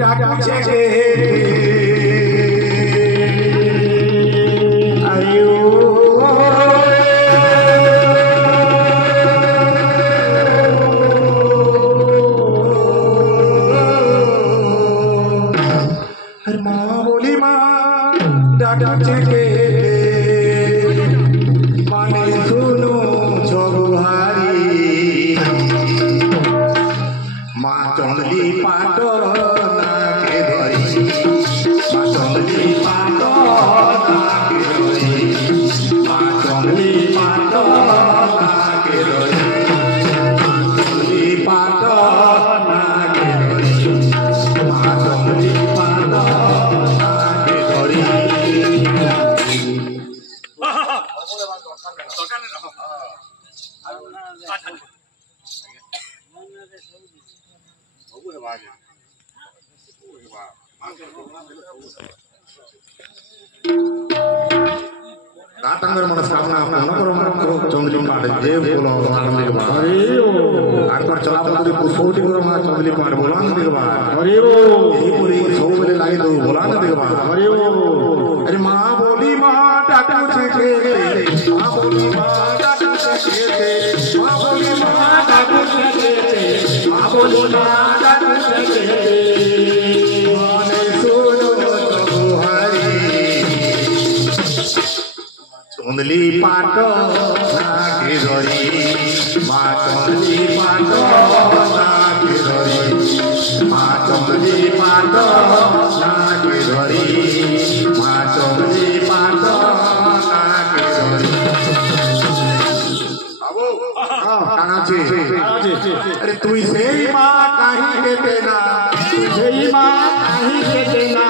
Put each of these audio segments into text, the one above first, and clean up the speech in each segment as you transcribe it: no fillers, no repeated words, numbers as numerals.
ডাকছে আয়ো আর মা বলি মা ডাকছে মানে শুনো ছগুহারি মা চন্দ্রী পাট নাকে ধরি মা চন্দ্রী পাট নাকে ধরি মা চন্দ্রী পাট নাকে ধরি চন্দ্রী পাট নাকে ধরি মা চন্দ্রী পাট নাকে ধরি मनस्कामना चंद्री पाठ जे बोलो आनंद के बाद आकर चला पड़ी पुष्पोटी करो मां चंद्री पाठ बोलो आनंद के बाद यही पूरी सब बेले लागे तो बोलो आनंद के बाद अरे मां बोली मां डाकू छे मां बोली मां डाकू छे मां बोली मां डाकू छे मां बोली मां डाकू छे चंदली पाट नाके धरी मा चंदली पाट नाके धरी मा चंदली पाट नाके धरी मा चंदली पाट नाके धरी बाबू काना छे अरे तुई से मां काहे के देना तुई से मां काहे के देना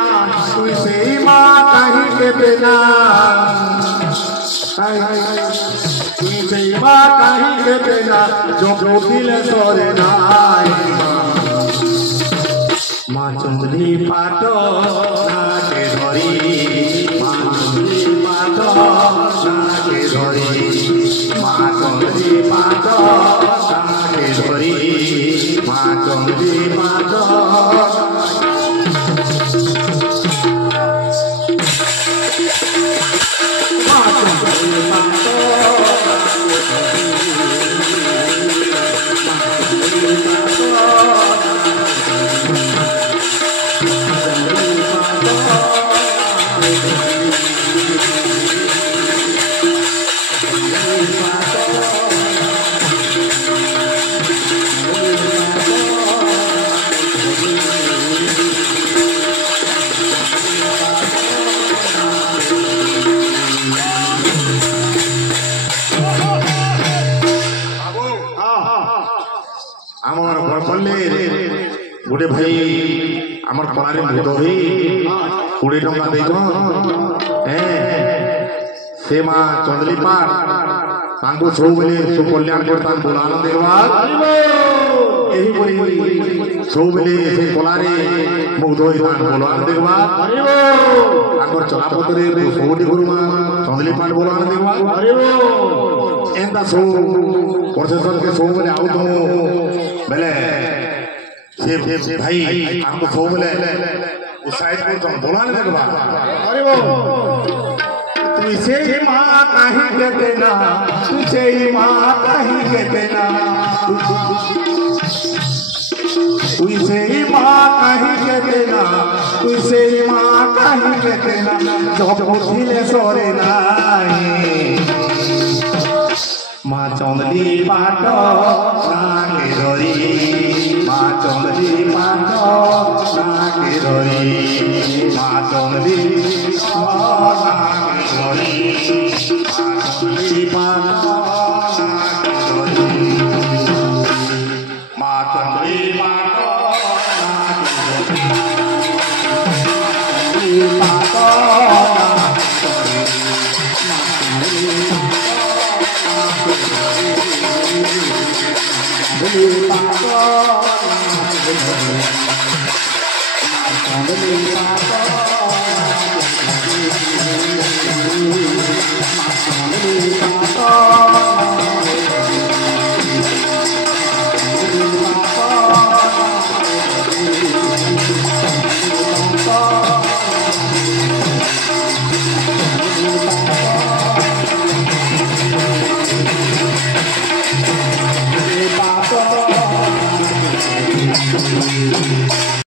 तुई से मां काहे के देना तुझे माँ कहीं के देना जो दिल सोरे नाई माँ चंद्री पाट नाके धरी माँ चंद्री पाट नाके धरी माँ चंद्री पाट नाके धरी माँ चंद्री पाट गोटे भाई आमर कलारे भूत ही 20 टंका देख से माँ चंदली पाठ तांको सब बेले सुकल्याण करता बोला आनंद सब बेले से कलारे मुग्ध होता बोला आनंद आगर चलापथरे सबटी गुरुमा चंदली पाठ बोला आनंद एंता सब प्रशासन के सब बेले आउ बेले से भाई हमको सब ले उत्साहित करता बोलाने लगे बात अरे वो तुझे माँ कहीं के देना तुझे माँ कहीं के देना तुझे माँ कहीं के देना तुझे माँ कहीं के देना जब दिले सोरे नाई माँ चंदली पाट नाके धरी माँ चंदली पाट नाके धरी माँ चंदली नाके धरी माँ चंदली पाट नाके धरी माँ चंदली पाट नाके धरी